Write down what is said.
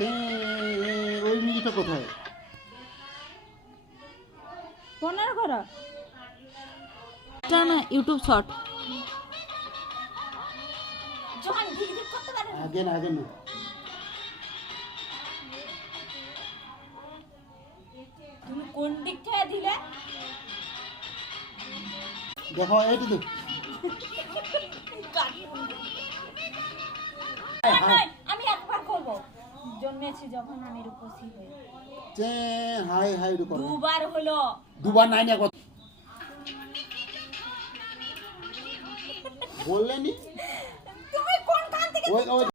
ওই মিউজিকটা কোথায়? 15 করো এটা না ইউটিউব শর্ট যখন দিদি করতে পারে আগে না তুমি কোন দিক থেকে দিলে দেখো এইটা দেখ আমি একবার করব জন্মেছি যখন আমি রূপসী হয়ে চে হাই হাই রূপ দুবার হলো দুবার নাই না কত বললেনি তুমি কোন কান থেকে ওই